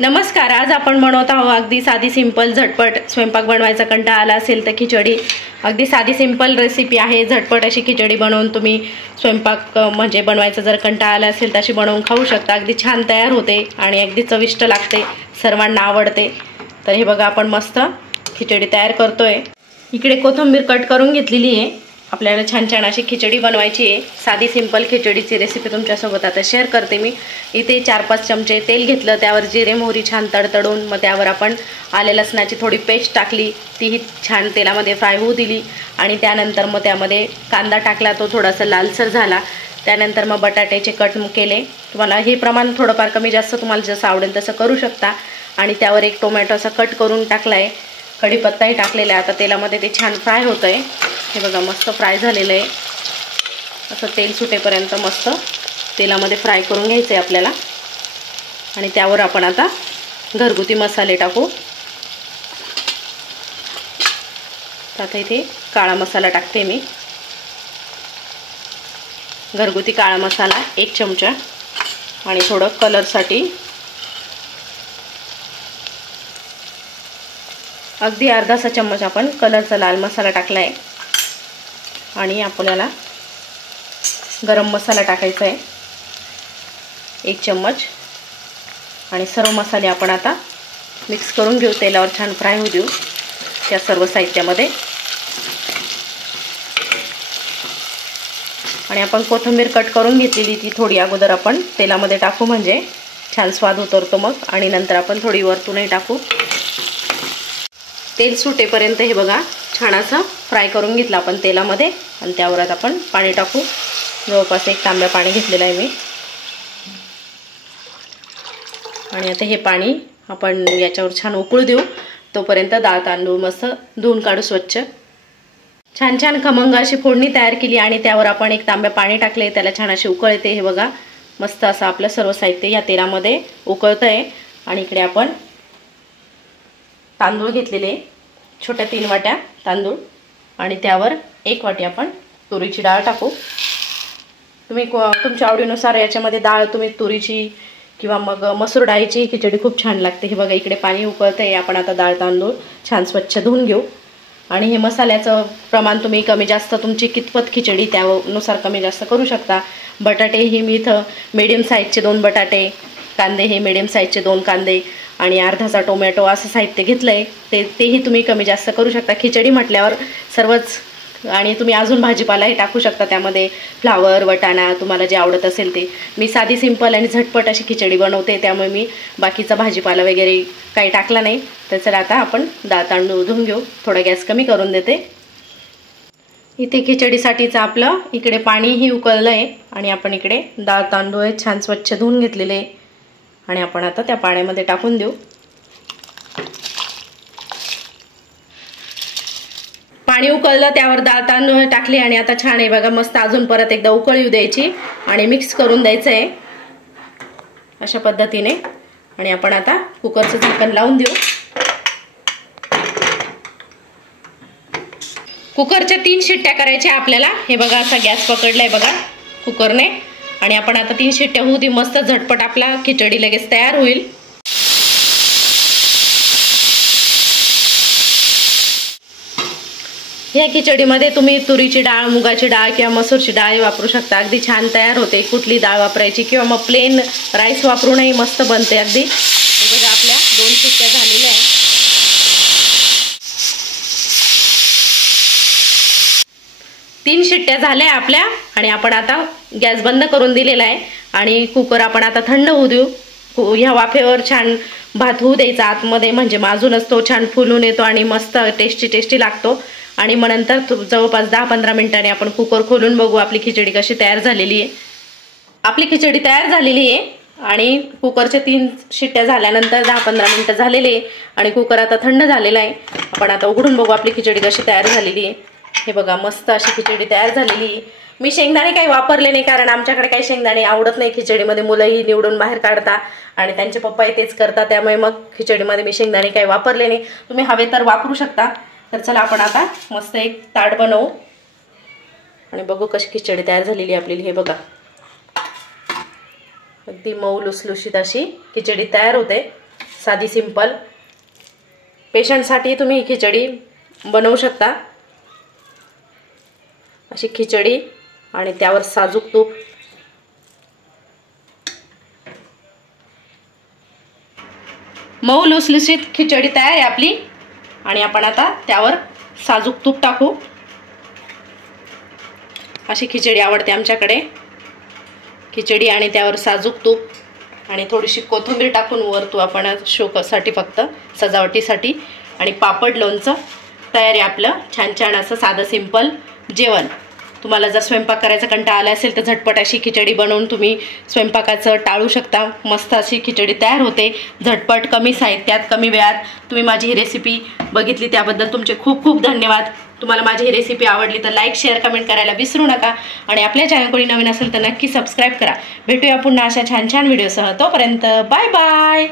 नमस्कार. आज आपण बनवत आहोत अगदी साधी सिंपल झटपट. स्वयंपाक बनवायचा कंटाळा आला असेल तर खिचडी अगदी साधी सिंपल रेसिपी आहे. झटपट अशी खिचडी बनवून तुम्ही स्वयंपाक म्हणजे बनवायचा जर कंटाळा आला असेल तर अशी बनवून खाऊ शकता. अगदी छान तयार होते आणि अगदी चविष्ट लागते, सर्वांना आवडते. तर हे बघा, आपण मस्त खिचडी तयार करतोय. इकडे कोथिंबीर कट करून घेतलेली आहे. आपल्याला छान छान अशी खिचडी बनवायची आहे. साधी सिंपल खिचडीची रेसिपी तुमच्यासोबत आता शेअर करते मी. इथे 4-5 चमचे तेल घेतलं, त्यावर जिरे मोहरी छान तडतडून मग त्यावर आपण आले लसणाची थोडी पेस्ट टाकली, तीही छान तेलामध्ये फ्राय होऊ दिली. आणि त्यानंतर मग त्यामध्ये कांदा टाकला, तो थोडासा लालसर झाला. त्यानंतर मग बटाट्याचे कट केले. तुम्हाला हे प्रमाण थोडंफार कमी जास्त तुम्हाला जसं आवडेल तसं करू शकता. आणि त्यावर एक टोमॅटो असा कट करून टाकला आहे. कढीपत्ताही टाकलेला आहे. आता तेलामध्ये ते छान फ्राय होतं आहे. हे बघा, मस्त फ्राय झालेलं आहे. असं तेल सुटेपर्यंत मस्त तेलामध्ये फ्राय करून घ्यायचं आहे आपल्याला. आणि त्यावर आपण आता घरगुती मसाले टाकू. तर आता इथे काळा मसाला टाकते मी. घरगुती काळा मसाला 1 चमचा आणि थोडं कलरसाठी अगदी अर्धासा चम्मच आपण कलरचा लाल मसाला टाकला आहे. आणि आपल्याला गरम मसाला टाकायचा आहे 1 चम्मच. आणि सर्व मसाले आपण आता मिक्स करून घेऊ. तेलावर छान फ्राय होऊ देऊ त्या सर्व साहित्यामध्ये. आणि आपण कोथिंबीर कट करून घेतलेली ती थोडी अगोदर आपण तेलामध्ये टाकू, म्हणजे छान स्वाद उतरतो मग. आणि नंतर आपण थोडी वरतूनही टाकू. तेल सुटेपर्यंत हे बघा छान असं फ्राय करून घेतलं आपण तेलामध्ये. आणि त्यावर आता आपण पाणी टाकू. जवळपास 1 तांब्या पाणी घेतलेलं आहे मी. आणि आता हे पाणी आपण याच्यावर छान उकळू देऊ. तोपर्यंत डाळ तांदूळ मस्त धुवून काढू स्वच्छ. छान छान खमंग अशी फोडणी तयार केली. आणि त्यावर आपण 1 तांब्या पाणी टाकले. त्याला छान अशी उकळ येते. हे बघा, मस्त असं आपलं सर्व साहित्य या तेलामध्ये उकळतं आहे. आणि इकडे आपण तांदूळ घेतलेले, छोट्या 3 वाट्या तांदूळ. आणि त्यावर 1 वाटी आपण तुरीची डाळ टाकू. तुम्ही तुमच्या आवडीनुसार याच्यामध्ये डाळ तुम्ही तुरीची किंवा मग मसूर डाळीची खिचडी खूप छान लागते. हे बघा, इकडे पाणी उकळतं आहे. आपण आता डाळ तांदूळ छान स्वच्छ धुवून घेऊ. आणि हे मसाल्याचं प्रमाण तुम्ही कमी जास्त तुमची कितपत खिचडी त्यानुसार कमी जास्त करू शकता. बटाटे ही मी इथं मीडियम साईजचे 2 बटाटे, कांदे हे मीडियम साईजचे 2 कांदे आणि अर्धासा टोमॅटो असं साहित्य घेतलं आहे. तेही तुम्ही कमी जास्त करू शकता. खिचडी म्हटल्यावर सर्वच. आणि तुम्ही अजून भाजीपालाही टाकू शकता त्यामध्ये, फ्लावर, वटाणा, तुम्हाला जे आवडत असेल ते. मी साधी सिंपल आणि झटपट अशी खिचडी बनवते, त्यामुळे मी बाकीचा भाजीपाला वगैरे काही टाकला नाही. तर चला आता आपण डाळ तांदूळ धुवून घेऊ. थोडा गॅस कमी करून देते. इथे खिचडीसाठीचं आपलं इकडे पाणीही उकळलं आहे. आणि आपण इकडे डाळ तांदूळ छान स्वच्छ धुवून घेतलेले. आणि आपण आता त्या पाण्यामध्ये टाकून देऊ. पाणी उकळलं, त्यावर डाळ तांदूळ टाकले. आणि आता छान आहे बघा, मस्त अजून परत एकदा उकळ येऊ द्यायची आणि मिक्स करून द्यायचं आहे अशा पद्धतीने. आणि आपण आता कुकरचं झाकण लावून देऊ. कुकरच्या 3 शिट्ट्या करायच्या आपल्याला. हे बघा, असा गॅस पकडलाय बघा कुकरने. आणि आपण आता 3 शिट्ट्या होऊ दे. मस्त झटपट आपला खिचडी लगेच तयार होईल. या खिचडीमध्ये तुम्ही तुरीची डाळ, मुगाची डाळ किंवा मसूरची डाळ वापरू शकता. अगदी छान तयार होते. कुठली डाळ वापरायची किंवा मग प्लेन राईस वापरूनही मस्त बनते अगदी. हे बघा, आपल्या 2 शिट्ट्या झालेल्या आहेत. 3 शिट्ट्या झाल्या आपल्या. आणि आपण आता गॅस बंद करून दिलेला आहे. आणि कुकर आपण आता थंड होऊ देऊ. ह्या वाफेवर छान भात होऊ द्यायचा आतमध्ये, म्हणजे अजूनच तो छान फुलून येतो आणि मस्त टेस्टी लागतो. आणि मग नंतर जवळपास 10-15 मिनिटांनी आपण कुकर खोलून बघू आपली खिचडी कशी तयार झालेली आहे. आपली खिचडी तयार झालेली आहे. आणि कुकरच्या 3 शिट्ट्या झाल्यानंतर 10-15 मिनिटं झालेले. आणि कुकर आता थंड झालेला आहे. आपण आता उघडून बघू आपली खिचडी कशी तयार झालेली आहे. हे बघा, मस्त अशी खिचडी तयार झालेली आहे. मी शेंगदाणे काही वापरले नाही, कारण आमच्याकडे काही शेंगदाणे आवडत नाही खिचडीमध्ये. मुलंही निवडून बाहेर काढतात आणि त्यांचे पप्पाही तेच करतात. त्यामुळे मग खिचडीमध्ये मी शेंगदाणे काही वापरले नाही. तुम्ही हवे तर वापरू शकता. तर चला आपण आता मस्त एक ताट बनवू. आणि बघू कशी खिचडी तयार झालेली आपली। हे बघा अगदी मऊ लुसलुशीत अशी खिचडी तयार होते। साधी सिंपल पेशंटसाठी तुम्ही खिचडी बनवू शकता। अशी खिचडी आणि त्यावर साजूक तूप, मऊ लुसलुसीत खिचडी तयार आहे आपली। आणि आपण आता त्यावर साजूक तूप टाकू। अशी खिचडी आवडते आमच्याकडे, खिचडी आणि त्यावर साजूक तूप आणि थोडीशी कोथिंबीर टाकून वरतू आपण शोसाठी फक्त सजावटीसाठी। आणि पापड लोणचं तयार आहे आपलं छान छान असं साधं सिंपल जेवण। तुम्हाला जर स्वयंपाक करायचा कंटाळा आला असेल तर झटपट अशी खिचडी बनवून तुम्ही स्वयंपाकाचं टाळू शकता। मस्त अशी खिचडी तयार होते झटपट, कमी साहित्यात, कमी वेळात। तुम्ही माझी ही रेसिपी बघितली त्याबद्दल तुमचे खूप खूप धन्यवाद। तुम्हाला माझी ही रेसिपी आवडली तर लाईक, शेअर, कमेंट करायला विसरू नका। आणि आपल्या चॅनल कोणी नवीन असेल तर नक्की सबस्क्राईब करा। भेटूया पुन्हा अशा छान छान व्हिडिओसह। तोपर्यंत बाय बाय।